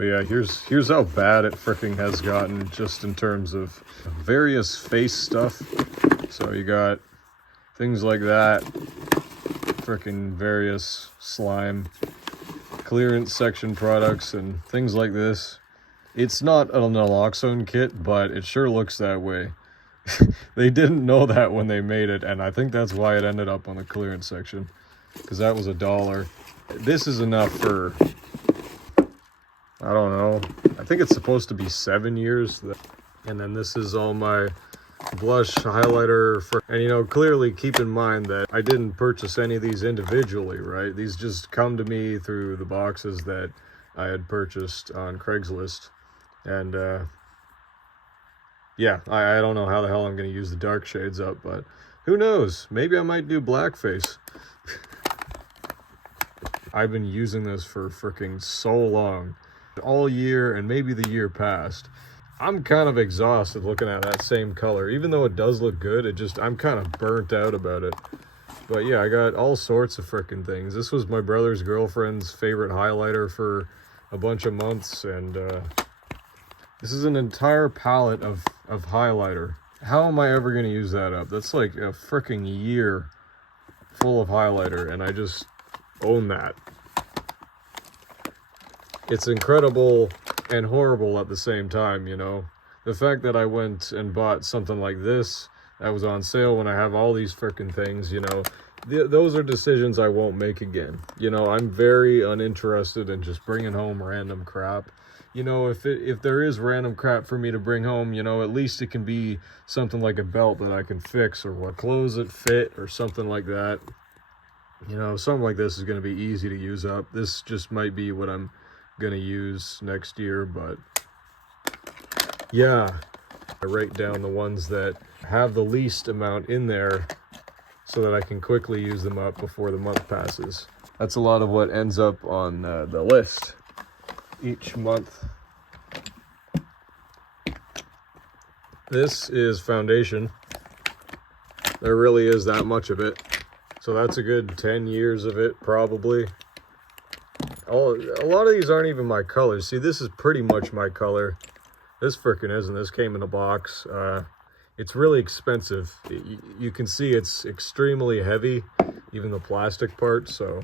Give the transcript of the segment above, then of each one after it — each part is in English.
But yeah, here's how bad it freaking has gotten, just in terms of various face stuff. So you got things like that, freaking various slime clearance section products and things like this. It's not an naloxone kit, but it sure looks that way. They didn't know that when they made it, and I think that's why it ended up on the clearance section, because that was $1. This is enough for, I don't know, I think it's supposed to be 7 years. And then this is all my blush highlighter and you know, clearly keep in mind that I didn't purchase any of these individually, right? These just come to me through the boxes that I had purchased on Craigslist. And yeah, I don't know how the hell I'm going to use the dark shades up, but who knows? Maybe I might do blackface. I've been using this for freaking so long, all year and maybe the year past. I'm kind of exhausted looking at that same color. Even though it does look good, I'm kind of burnt out about it. But yeah, I got all sorts of freaking things. This was my brother's girlfriend's favorite highlighter for a bunch of months, and this is an entire palette of highlighter. How am I ever going to use that up? That's like a freaking year full of highlighter, and I just own that. It's incredible and horrible at the same time, you know. The fact that I went and bought something like this that was on sale when I have all these freaking things, you know, those are decisions I won't make again. You know, I'm very uninterested in just bringing home random crap. You know, if there is random crap for me to bring home, you know, at least it can be something like a belt that I can fix, or what clothes that fit, or something like that. You know, something like this is going to be easy to use up. This just might be what I'm going to use next year, but yeah, I write down the ones that have the least amount in there so that I can quickly use them up before the month passes. That's a lot of what ends up on the list each month. This is foundation. There really is that much of it. So that's a good 10 years of it, probably. Oh, a lot of these aren't even my colors. See, this is pretty much my color. This frickin' isn't. This came in a box. It's really expensive. You can see it's extremely heavy, even the plastic part. So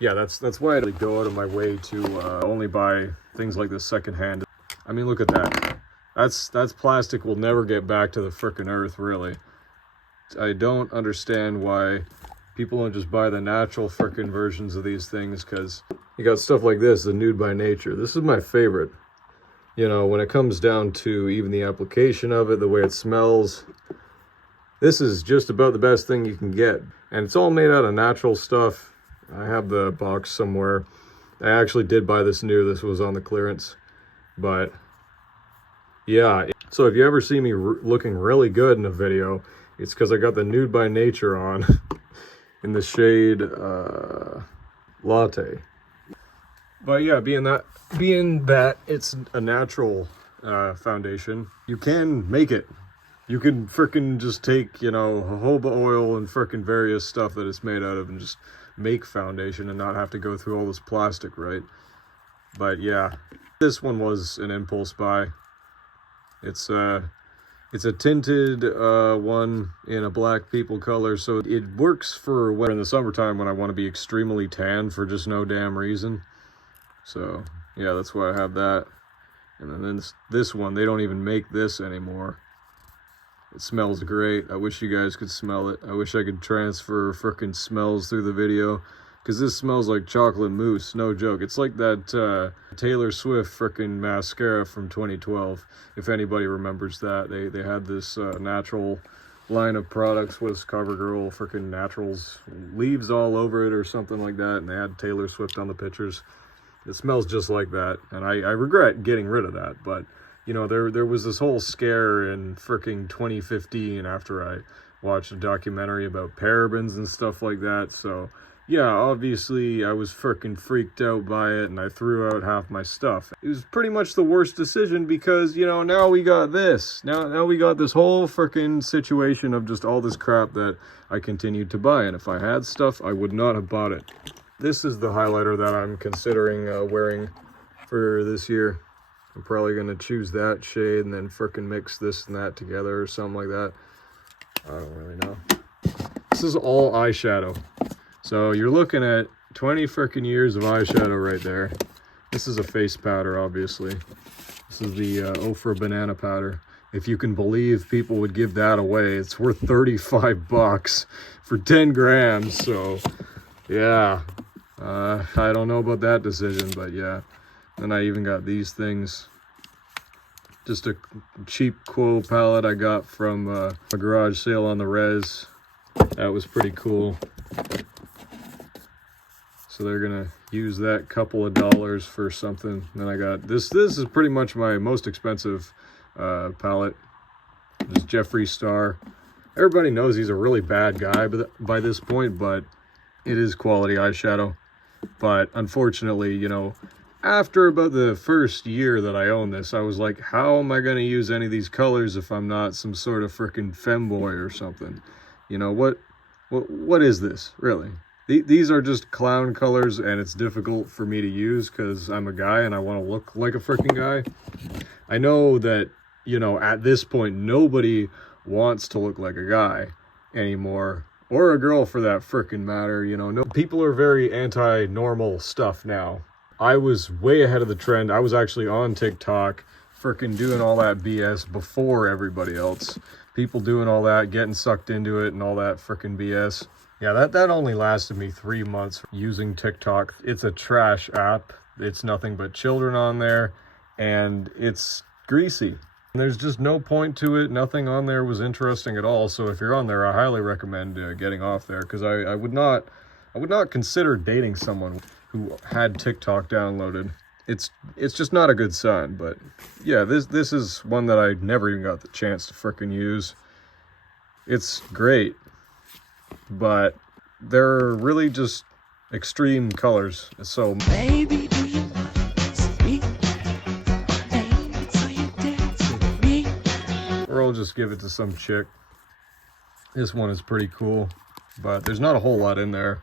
yeah, that's why I go out of my way to only buy things like this secondhand. I mean, look at that. That's plastic will never get back to the frickin' earth, really. I don't understand why people don't just buy the natural frickin' versions of these things, because you got stuff like this, the Nude by Nature. This is my favorite. You know, when it comes down to even the application of it, the way it smells, this is just about the best thing you can get. And it's all made out of natural stuff. I have the box somewhere. I actually did buy this new. This was on the clearance. But yeah, so if you ever see me looking really good in a video, it's because I got the Nude by Nature on in the shade Latte. But yeah, being that it's a natural foundation, you can make it. You can frickin' just take, you know, jojoba oil and frickin' various stuff that it's made out of and just make foundation and not have to go through all this plastic, right? But yeah, this one was an impulse buy. It's a tinted one in a black people color, so it works for when in the summertime when I want to be extremely tan for just no damn reason. So yeah, that's why I have that. And then this one, they don't even make this anymore. It smells great. I wish you guys could smell it. I wish I could transfer frickin' smells through the video, because this smells like chocolate mousse, no joke. It's like that Taylor Swift frickin' mascara from 2012, if anybody remembers that. They had this natural line of products with CoverGirl frickin' naturals, leaves all over it or something like that, and they had Taylor Swift on the pictures. It smells just like that, and I regret getting rid of that, but you know, there was this whole scare in frickin' 2015 after I watched a documentary about parabens and stuff like that. So yeah, obviously I was frickin' freaked out by it, and I threw out half my stuff. It was pretty much the worst decision, because, you know, now we got this. Now we got this whole frickin' situation of just all this crap that I continued to buy, and if I had stuff, I would not have bought it. This is the highlighter that I'm considering wearing for this year. I'm probably gonna choose that shade and then frickin' mix this and that together or something like that. I don't really know. This is all eyeshadow. So you're looking at 20 frickin' years of eyeshadow right there. This is a face powder, obviously. This is the Ofra banana powder. If you can believe people would give that away. It's worth 35 bucks for 10 grams. So yeah, I don't know about that decision, but yeah. Then I even got these things. Just a cheap Quo palette I got from a garage sale on the res. That was pretty cool. So they're gonna use that couple of dollars for something. Then I got this. This is pretty much my most expensive palette. This is Jeffree Star. Everybody knows he's a really bad guy by this point, but it is quality eyeshadow. But unfortunately, you know, after about the first year that I own this, I was like, how am I going to use any of these colors if I'm not some sort of freaking femboy or something? You know, what is this, really? These are just clown colors, and it's difficult for me to use because I'm a guy and I want to look like a freaking guy. I know that, you know, at this point, nobody wants to look like a guy anymore, or a girl for that freaking matter. You know, no, people are very anti-normal stuff now. I was way ahead of the trend. I was actually on TikTok freaking doing all that BS before everybody else. People doing all that, getting sucked into it and all that freaking BS. Yeah, that only lasted me 3 months using TikTok. It's a trash app. It's nothing but children on there, and it's greasy. And there's just no point to it. Nothing on there was interesting at all. So if you're on there, I highly recommend getting off there, because I would not consider dating someone who had TikTok downloaded. It's just not a good sign. But yeah, this is one that I never even got the chance to frickin' use. It's great, but they're really just extreme colors. So Baby, do you want me? Baby, so you dance with me? Or I'll just give it to some chick. This one is pretty cool, but there's not a whole lot in there.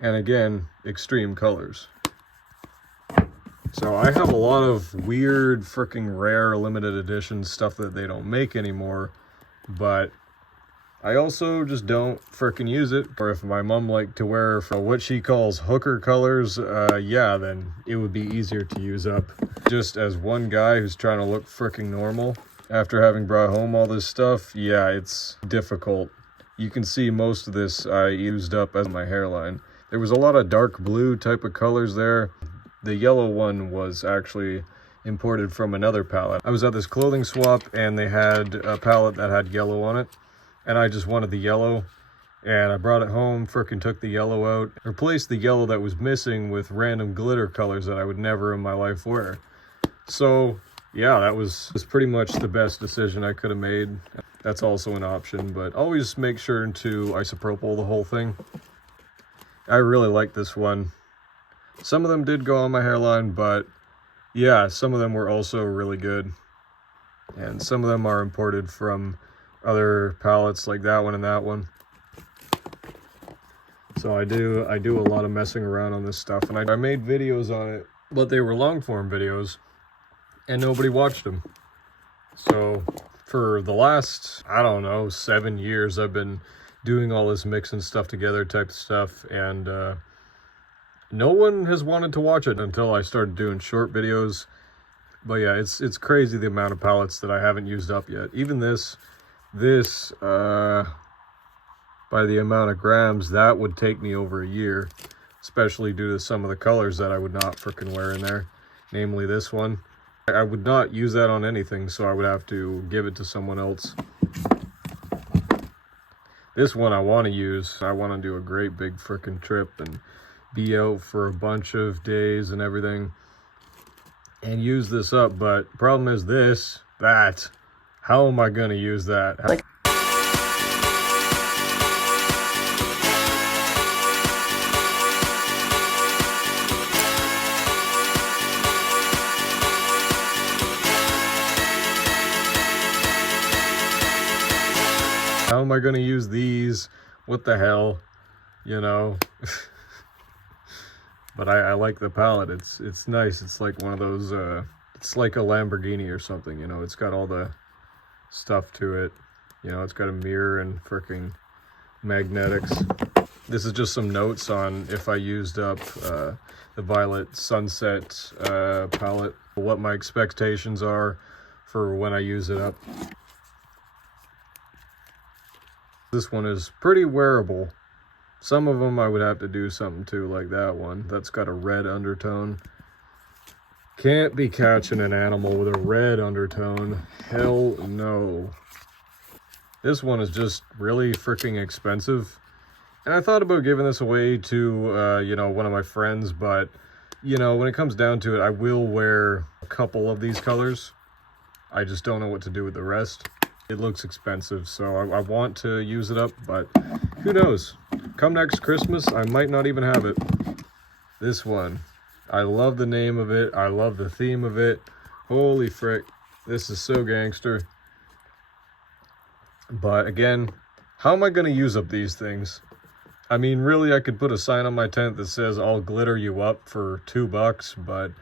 And again, extreme colors. So I have a lot of weird, freaking rare, limited edition stuff that they don't make anymore, but I also just don't freaking use it. Or if my mom liked to wear what she calls hooker colors, yeah, then it would be easier to use up. Just as one guy who's trying to look freaking normal, after having brought home all this stuff, yeah, it's difficult. You can see most of this I used up as my hairline. There was a lot of dark blue type of colors there. The yellow one was actually imported from another palette. I was at this clothing swap and they had a palette that had yellow on it. And I just wanted the yellow, and I brought it home, frickin' took the yellow out, replaced the yellow that was missing with random glitter colors that I would never in my life wear. So yeah, that was pretty much the best decision I could have made. That's also an option, but always make sure to isopropyl the whole thing. I really like this one. Some of them did go on my hairline, but yeah, some of them were also really good. And some of them are imported from other palettes like that one and that one. So I do a lot of messing around on this stuff, and I made videos on it, but they were long form videos and nobody watched them. So for the last, I don't know, 7 years, I've been doing all this mixing stuff together type stuff, and no one has wanted to watch it until I started doing short videos. But yeah, it's crazy the amount of palettes that I haven't used up yet. Even this by the amount of grams, that would take me over a year, especially due to some of the colors that I would not frickin' wear in there, namely this one. I would not use that on anything, so I would have to give it to someone else. This one I want to use. I want to do a great big frickin' trip and be out for a bunch of days and everything and use this up, but problem is that how am I going to use that? How am I going to use these? What the hell? You know? But I like the palette. It's nice. It's like one of those, it's like a Lamborghini or something, you know. It's got all the stuff to it. You know, it's got a mirror and freaking magnetics. This is just some notes on if I used up the Violet Sunset palette, what my expectations are for when I use it up. This one is pretty wearable. Some of them I would have to do something to, like that one. That's got a red undertone. Can't be catching an animal with a red undertone. Hell no. This one is just really freaking expensive. And I thought about giving this away to, you know, one of my friends, but, you know, when it comes down to it, I will wear a couple of these colors. I just don't know what to do with the rest. It looks expensive, so I want to use it up, but who knows? Come next Christmas, I might not even have it. This one, I love the name of it. I love the theme of it. Holy frick, this is so gangster. But again, how am I going to use up these things? I mean, really, I could put a sign on my tent that says, I'll glitter you up for $2, but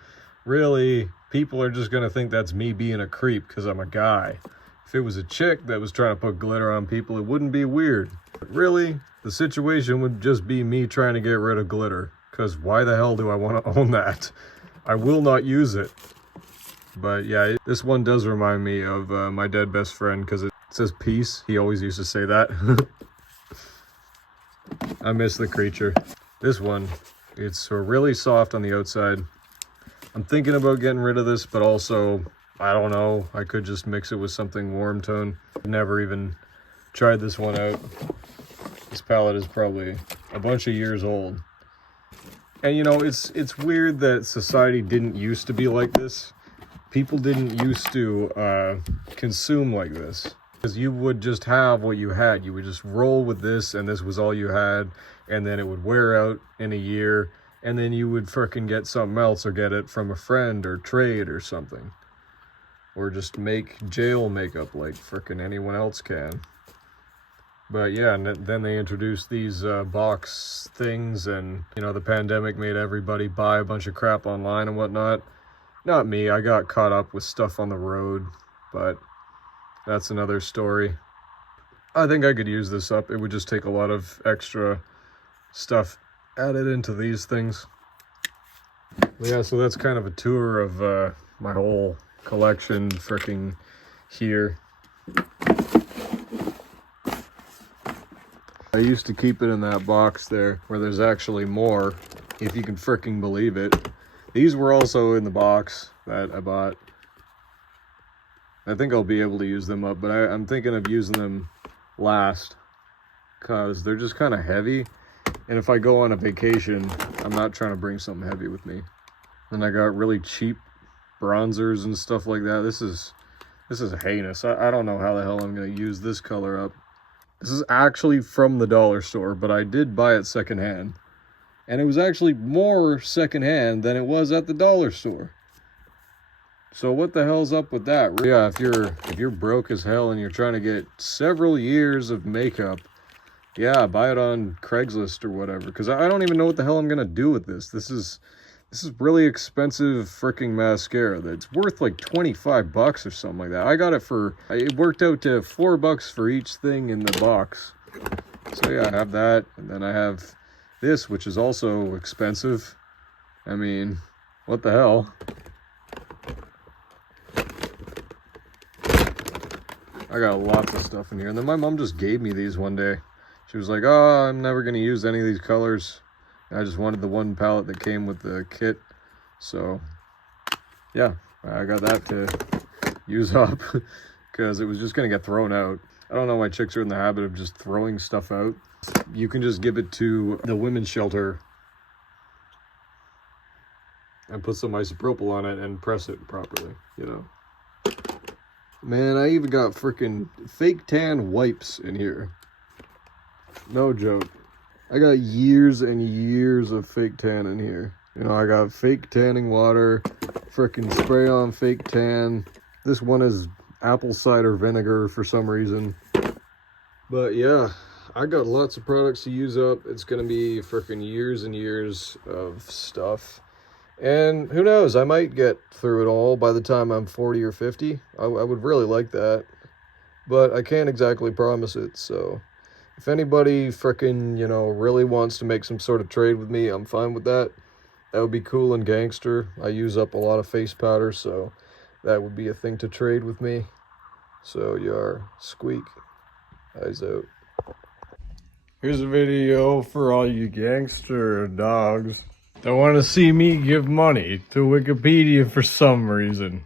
really, people are just going to think that's me being a creep because I'm a guy. If it was a chick that was trying to put glitter on people, it wouldn't be weird. But really, the situation would just be me trying to get rid of glitter. Because why the hell do I want to own that? I will not use it. But yeah, this one does remind me of my dead best friend because it says peace. He always used to say that. I miss the creature. This one, it's really soft on the outside. I'm thinking about getting rid of this, but also, I don't know. I could just mix it with something warm tone. I've never even tried this one out. This palette is probably a bunch of years old. And you know, it's weird that society didn't used to be like this. People didn't used to consume like this. Because you would just have what you had. You would just roll with this, and this was all you had. And then it would wear out in a year. And then you would frickin' get something else or get it from a friend or trade or something. Or just make jail makeup like frickin' anyone else can. But yeah, and then they introduced these box things, and you know, the pandemic made everybody buy a bunch of crap online and whatnot. Not me, I got caught up with stuff on the road, but that's another story. I think I could use this up. It would just take a lot of extra stuff added into these things. But yeah, so that's kind of a tour of my whole collection fricking here. I used to keep it in that box there where there's actually more, if you can fricking believe it. These were also in the box that I bought. I think I'll be able to use them up, but I'm thinking of using them last because they're just kind of heavy. And if I go on a vacation, I'm not trying to bring something heavy with me. And I got really cheap bronzers and stuff like that. This is heinous. I don't know how the hell I'm going to use this color up. This is actually from the dollar store, but I did buy it secondhand. And it was actually more secondhand than it was at the dollar store. So what the hell's up with that? Yeah, if you're broke as hell and you're trying to get several years of makeup, yeah, buy it on Craigslist or whatever. Because I don't even know what the hell I'm going to do with this. This is really expensive freaking mascara that's worth like $25 or something like that. I got it worked out to $4 for each thing in the box. So yeah, I have that. And then I have this, which is also expensive. I mean, what the hell? I got lots of stuff in here. And then my mom just gave me these one day. She was like, oh, I'm never going to use any of these colors. I just wanted the one palette that came with the kit. So, yeah, I got that to use up because it was just going to get thrown out. I don't know why chicks are in the habit of just throwing stuff out. You can just give it to the women's shelter and put some isopropyl on it and press it properly, you know. Man, I even got freaking fake tan wipes in here. No joke. I got years and years of fake tan in here. You know, I got fake tanning water, freaking spray on fake tan. This one is apple cider vinegar for some reason. But yeah, I got lots of products to use up. It's gonna be freaking years and years of stuff. And who knows, I might get through it all by the time I'm 40 or 50. I would really like that. But I can't exactly promise it, so if anybody frickin', really wants to make some sort of trade with me, I'm fine with that. That would be cool and gangster. I use up a lot of face powder, so that would be a thing to trade with me. So, yar, squeak. Eyes out. Here's a video for all you gangster dogs that want to see me give money to Wikipedia for some reason.